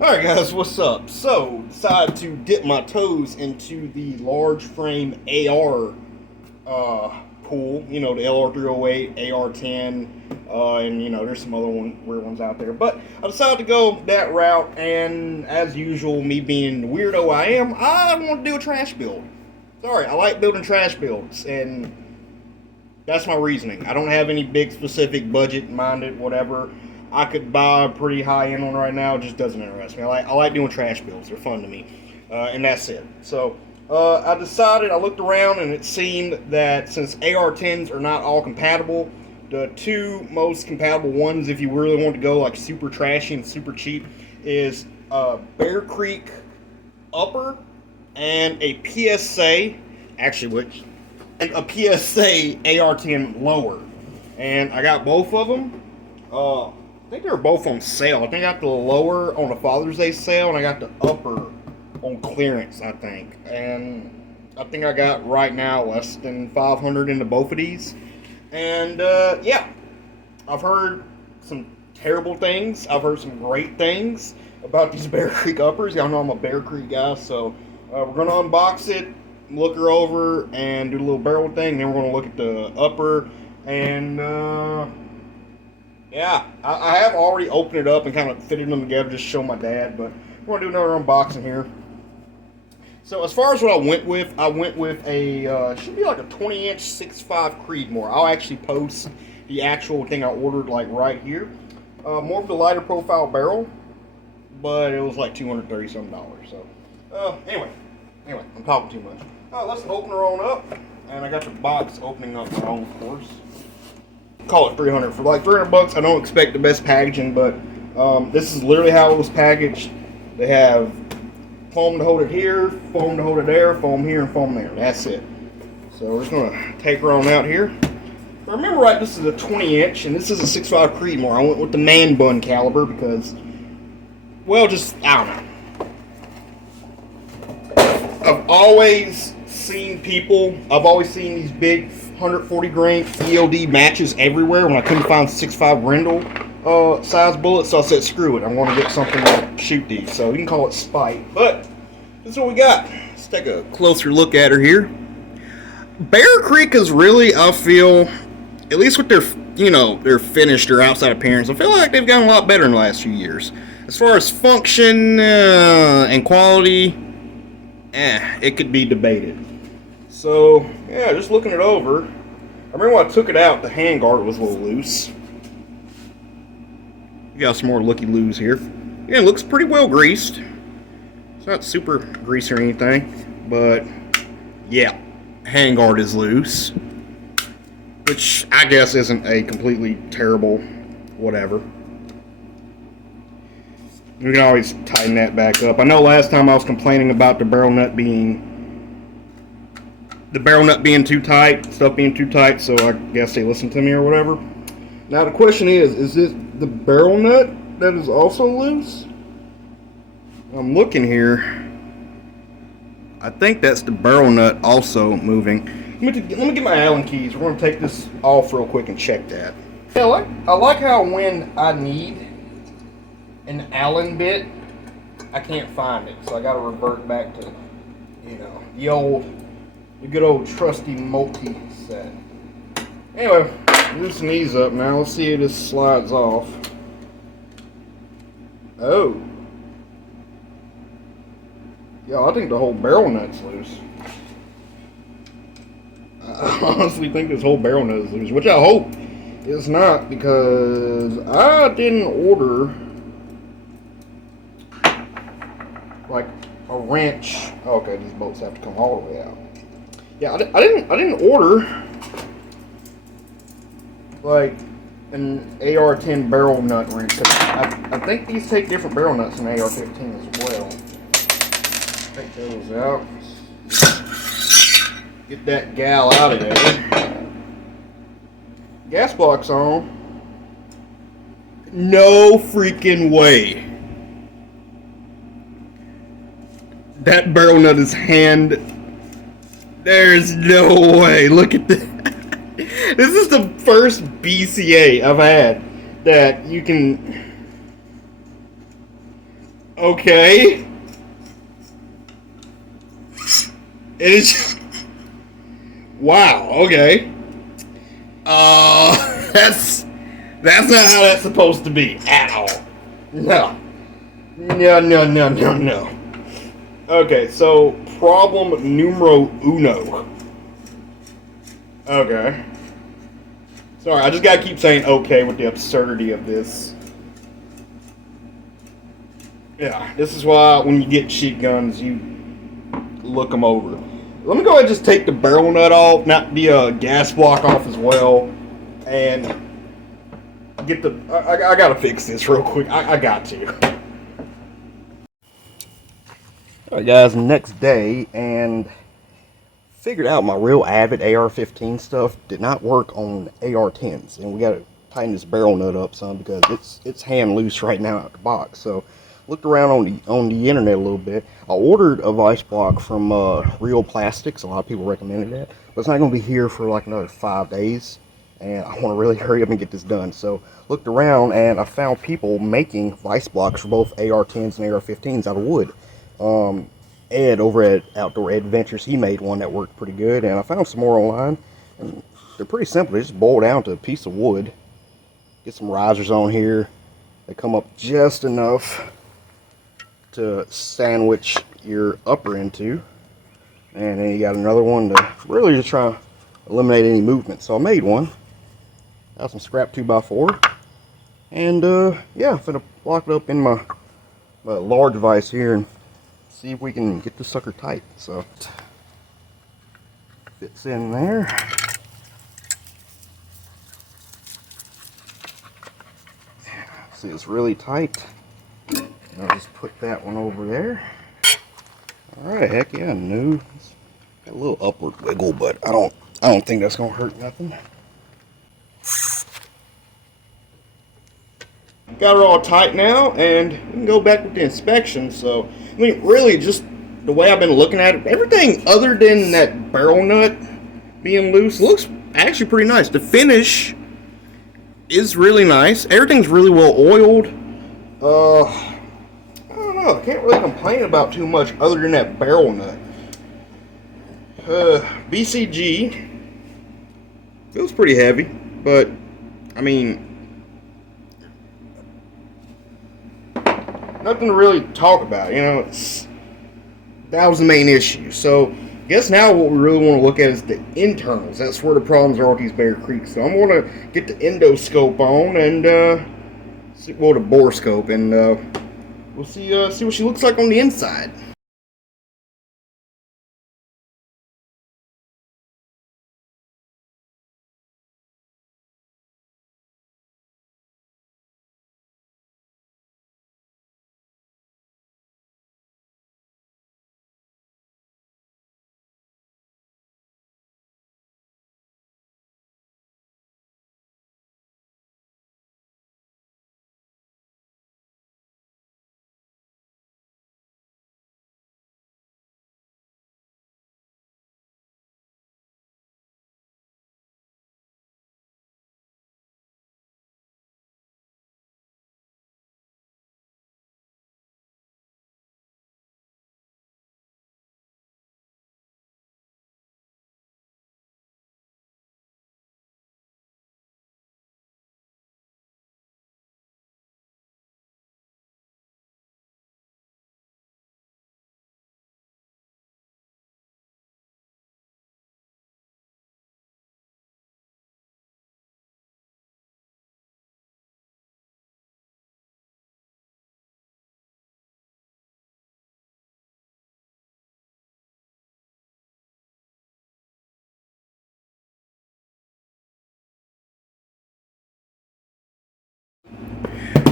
Alright guys, what's up? So, decided to dip my toes into the large frame AR pool. You know, the LR308, AR10, and there's some other weird ones out there. But I decided to go that route, and as usual, me being the weirdo I am, I want to do a trash build. Sorry, I like building trash builds, and that's my reasoning. I don't have any big specific budget minded, whatever. I could buy a pretty high end one right now. It just doesn't interest me. I like doing trash builds. They're fun to me, and that's it. So I decided. I looked around, and it seemed that since AR10s are not all compatible, the two most compatible ones, if you really want to go like super trashy and super cheap, is Bear Creek Upper and a PSA. Actually, which and a PSA AR10 lower, and I got both of them. I think they were both on sale. I think I got the lower on a Father's Day sale, and I got the upper on clearance, I think. And I think I got right now less than 500 into both of these. And yeah, I've heard some terrible things. I've heard some great things about these Bear Creek uppers. Y'all know I'm a Bear Creek guy, so we're gonna unbox it, look her over, and do the little barrel thing. Then we're gonna look at the upper and. Yeah, I have already opened it up and kind of fitted them together just to show my dad, but we're going to do another unboxing here. So as far as what I went with a, should be like a 20-inch 6.5 Creedmore. I'll actually post the actual thing I ordered like right here. More of the lighter profile barrel, but it was like $230 something. So anyway, I'm talking too much. Let's open her on up, and I got the box opening up wrong, of course. Call it 300 for like 300 bucks. I don't expect the best packaging, but this is literally how it was packaged. They have foam to hold it here, foam to hold it there, foam here, and foam there. That's it. So we're just gonna take her on out here. If I remember right, this is a 20-inch, and this is a 6.5 Creedmore. I went with the man bun caliber because, well, just I don't know. I've always seen these big 140 grain EOD matches everywhere when I couldn't find 6.5 Grendel size bullets, so I said screw it, I want to get something to shoot these. So you can call it spite, but this is what we got. Let's take a closer look at her here. Bear Creek is really, I feel, at least with their their finished or outside appearance, I feel like they've gotten a lot better in the last few years. As far as function and quality, it could be debated. So, yeah, just looking it over. I remember when I took it out, the handguard was a little loose. You got some more looky-loos here. Yeah, it looks pretty well greased. It's not super greasy or anything, but yeah, handguard is loose. Which I guess isn't a completely terrible whatever. We can always tighten that back up. I know last time I was complaining about the barrel nut being too tight, stuff being too tight, so I guess they listened to me or whatever. Now the question is this the barrel nut that is also loose? I'm looking here. I think that's the barrel nut also moving. Let me get my Allen keys. We're going to take this off real quick and check that. Yeah, I like how when I need an Allen bit, I can't find it, so I got to revert back to, the good old trusty multi-set. Anyway, loosen these up now. Let's see if this slides off. Oh. Yeah, I think the whole barrel nut's loose. I honestly think this whole barrel nut is loose, which I hope is not, because I didn't order like a wrench. Okay, these bolts have to come all the way out. Yeah, I didn't order like an AR10 barrel nut wrench. I think these take different barrel nuts than AR15 as well. Take those out. Get that gal out of there. Gas block's on. No freaking way. That barrel nut is hand. There's no way. Look at this. This is the first BCA I've had that you can. Okay. It is. Wow. Okay. That's not how that's supposed to be at all. No. No. No. No. No. No. Okay. So problem numero uno. Okay. Sorry, I just gotta keep saying okay with the absurdity of this. Yeah, this is why when you get cheap guns, you look them over. Let me go ahead and just take the barrel nut off, not the gas block off as well, and get the. I gotta fix this real quick. I got to. Alright, guys, next day, and figured out my real Avid AR-15 stuff did not work on AR-10s, and we got to tighten this barrel nut up some because it's hand loose right now out the box. So looked around on the internet a little bit. I ordered a vice block from Real Plastics. A lot of people recommended that, but it's not going to be here for like another 5 days, and I want to really hurry up and get this done. So looked around and I found people making vice blocks for both AR-10s and AR-15s out of wood. Ed over at Outdoor Adventures, he made one that worked pretty good, and I found some more online, and they're pretty simple. They just boil down to a piece of wood, get some risers on here, they come up just enough to sandwich your upper into, and then you got another one to really just try to eliminate any movement. So I made one, got some scrap 2x4, and yeah, I'm gonna block it up in my large vise here and see if we can get this sucker tight. So fits in there. See, it's really tight. I'll just put that one over there. Alright, heck yeah, new. It's got a little upward wiggle, but I don't think that's gonna hurt nothing. Got it all tight now, and we can go back with the inspection. So, I mean, really, just the way I've been looking at it, everything other than that barrel nut being loose looks actually pretty nice. The finish is really nice. Everything's really well oiled. I don't know. I can't really complain about too much other than that barrel nut. BCG feels pretty heavy, but I mean, nothing to really talk about, you know. That was the main issue. So, I guess now what we really want to look at is the internals. That's where the problems are with these Bear Creeks. So, I'm going to get the endoscope on and see, well, the borescope, and we'll see what she looks like on the inside.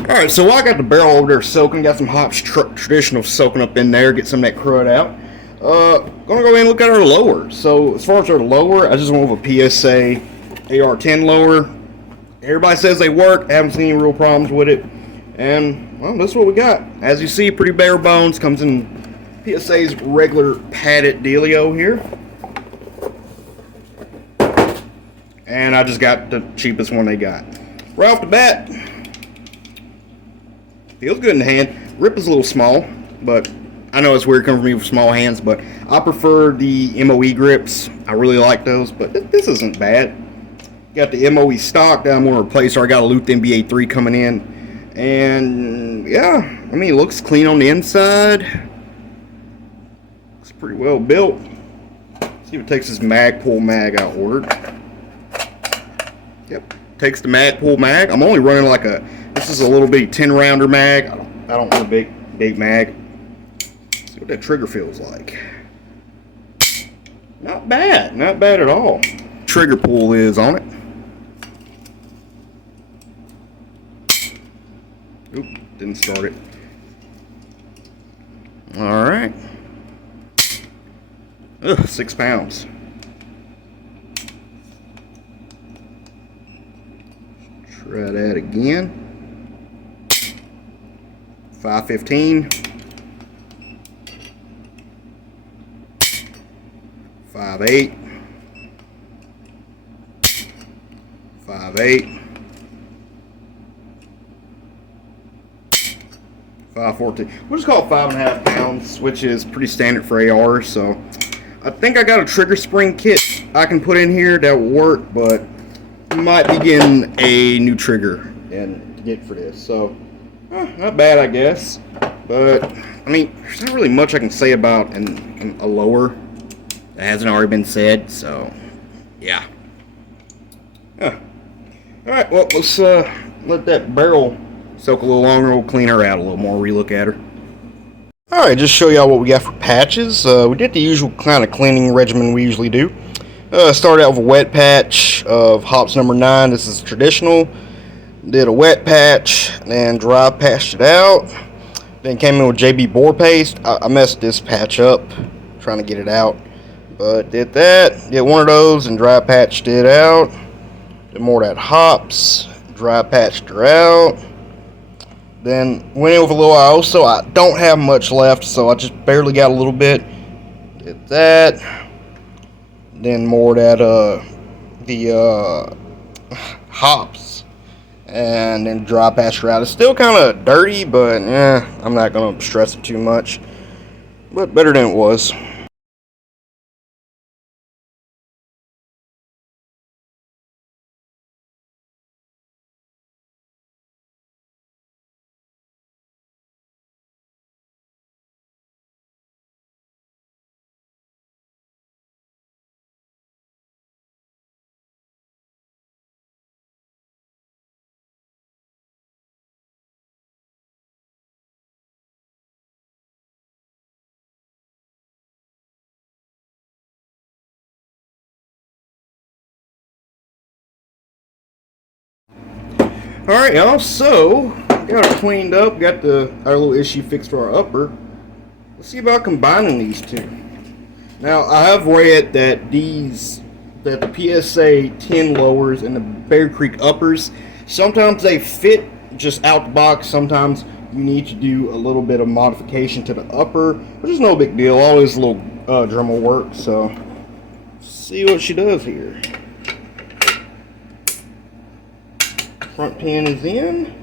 Alright, so while I got the barrel over there soaking, got some Hop's traditional soaking up in there, get some of that crud out. Gonna go ahead and look at our lower. So as far as our lower, I just went with a PSA AR10 lower. Everybody says they work, haven't seen any real problems with it. And, well, that's what we got. As you see, pretty bare bones, comes in PSA's regular padded dealio here. And I just got the cheapest one they got. Right off the bat, feels good in the hand. Rip is a little small, but I know it's weird coming from me with small hands, but I prefer the MOE grips. I really like those, but this isn't bad. Got the MOE stock that I'm going to replace, or I got a Luth NBA3 coming in. And yeah, I mean, it looks clean on the inside. It's pretty well built. Let's see if it takes this Magpul mag I ordered. Yep, takes the Magpul mag. I'm only running like this is a little bitty 10-rounder mag. I don't want a big mag. See what that trigger feels like. Not bad at all. Trigger pull is on it. Oop, didn't start it. All right. Ugh, 6 pounds. Try that again. 515. 5.8. 5.8. 514. We'll just call it 5.5 pounds, which is pretty standard for ARs. So I think I got a trigger spring kit I can put in here that will work, but I might be getting a new trigger and to get for this. So not bad, I guess. But I mean, there's not really much I can say about a lower that hasn't already been said. So yeah. All right. Well, let's let that barrel soak a little longer. We'll clean her out a little more, relook at her. Alright, just show y'all what we got for patches. We did the usual kind of cleaning regimen we usually do. Started out with a wet patch of hops number 9. This is traditional. Did a wet patch, then dry patched it out. Then came in with JB Boar paste. I messed this patch up trying to get it out. But did that. Did one of those and dry patched it out. Did more of that hops. Dry patched her out. Then went in with a little ISO. I don't have much left, so I just barely got a little bit. Did that. Then more of that, the hops. And then dry patched her out. It's still kind of dirty, but I'm not going to stress it too much. But better than it was. Alright, y'all, so got her cleaned up, got our little issue fixed for our upper. Let's see about combining these two. Now, I have read that the PSA 10 lowers and the Bear Creek uppers, sometimes they fit just out the box. Sometimes you need to do a little bit of modification to the upper, which is no big deal. Always a little Dremel work, so let's see what she does here. Front pin is in,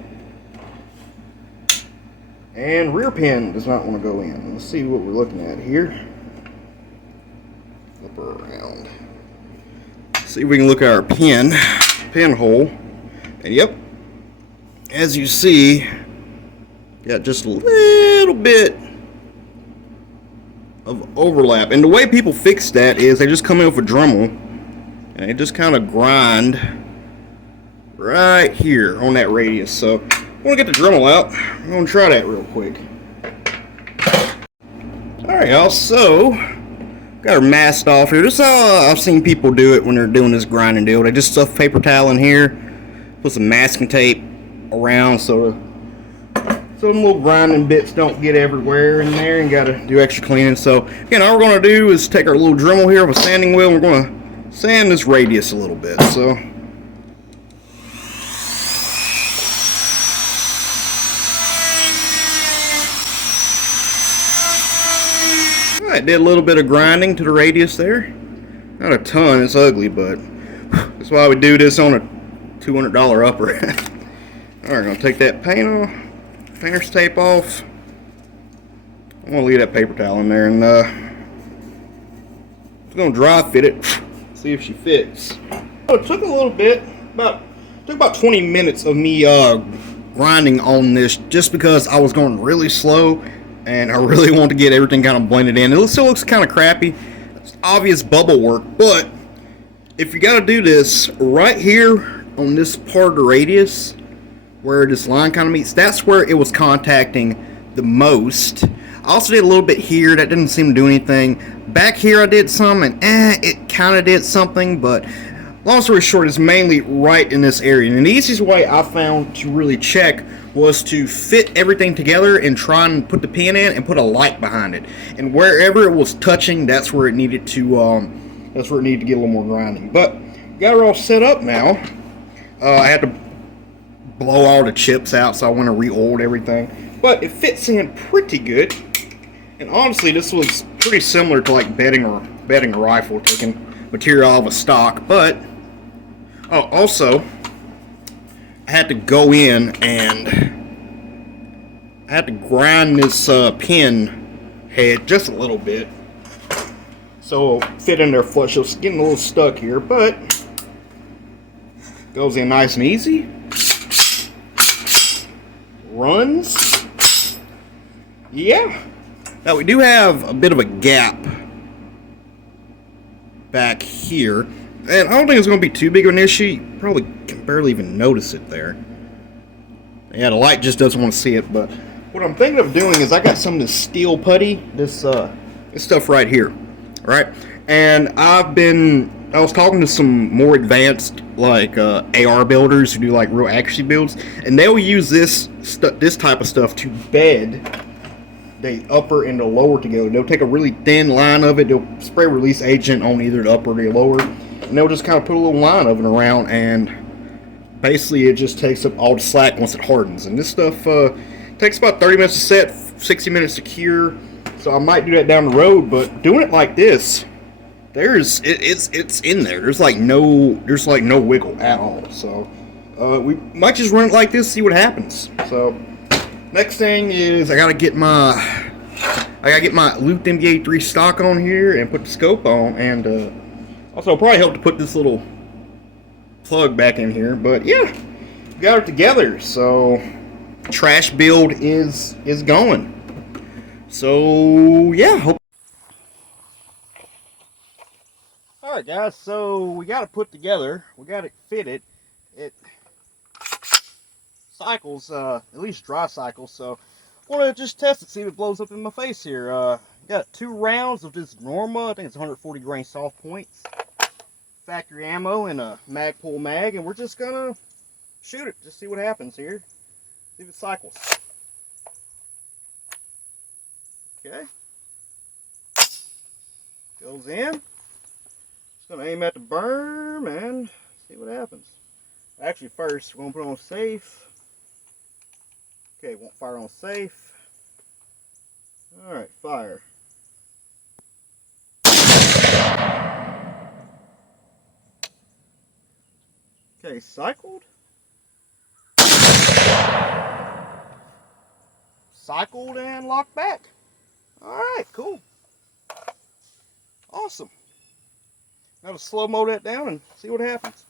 and rear pin does not want to go in. Let's see what we're looking at here. Flip her around. See if we can look at our pinhole. And yep, as you see, got just a little bit of overlap. And the way people fix that is they just come in with a Dremel and they just kind of grind right here on that radius. So I want to get the Dremel out. I'm going to try that real quick. Alright, y'all, so got her masked off here. This is how I've seen people do it when they're doing this grinding deal. They just stuff paper towel in here, put some masking tape around so them little grinding bits don't get everywhere in there, and got to do extra cleaning. So again, all we're going to do is take our little Dremel here with a sanding wheel, and we're going to sand this radius a little bit. So I did a little bit of grinding to the radius there. Not a ton, it's ugly, but that's why we do this on a $200 upper. Alright, gonna take that painter's tape off. I'm gonna leave that paper towel in there, and I'm gonna dry fit it, see if she fits. So it took a little bit, took about 20 minutes of me grinding on this, just because I was going really slow, and I really want to get everything kind of blended in. It still looks kind of crappy. It's obvious bubble work, but if you gotta do this right here on this part of the radius where this line kind of meets, that's where it was contacting the most. I also did a little bit here. That didn't seem to do anything. Back here I did some, and it kind of did something, but long story short, it's mainly right in this area. And the easiest way I found to really check was to fit everything together and try and put the pin in and put a light behind it. And wherever it was touching, that's where it needed to get a little more grinding. But got her all set up now. I had to blow all the chips out, so I went and re-oiled everything. But it fits in pretty good. And honestly, this looks pretty similar to like bedding a rifle, taking material out of a stock. But also, I had to go in and I had to grind this pin head just a little bit, so it'll fit in there flush. So it's getting a little stuck here, but goes in nice and easy. Runs. Yeah. Now we do have a bit of a gap back here, and I don't think it's going to be too big of an issue. You probably can barely even notice it there. Yeah, the light just doesn't want to see it, but what I'm thinking of doing is I got some of this steel putty, this stuff right here, right? And I was talking to some more advanced like AR builders who do like real accuracy builds, and they'll use this type of stuff to bed the upper and the lower together. They'll take a really thin line of it, they'll spray release agent on either the upper or the lower, and they'll just kind of put a little line of it around, and basically it just takes up all the slack once it hardens. And this stuff takes about 30 minutes to set, 60 minutes to cure, so I might do that down the road. But doing it like this, it's in there. There's like no wiggle at all. So we might just run it like this, see what happens. So next thing is I gotta get my looped MBA3 stock on here and put the scope on, and also probably help to put this little plug back in here. But yeah, got it together. So trash build is going. So yeah. Alright guys, so we got it put together. We got it fitted. It cycles, at least dry cycles, so I want to just test it, see if it blows up in my face here. Got 2 rounds of this Norma, I think it's 140 grain soft points, factory ammo, and a Magpul mag, and we're just gonna shoot it, just see what happens here, see if it cycles. Okay, goes in, just gonna aim at the berm and see what happens. Actually, first we're gonna put on safe. Okay, won't fire on safe. Alright, fire. Okay, cycled. Cycled and locked back. Alright, cool. Awesome. Now to slow-mo that down and see what happens.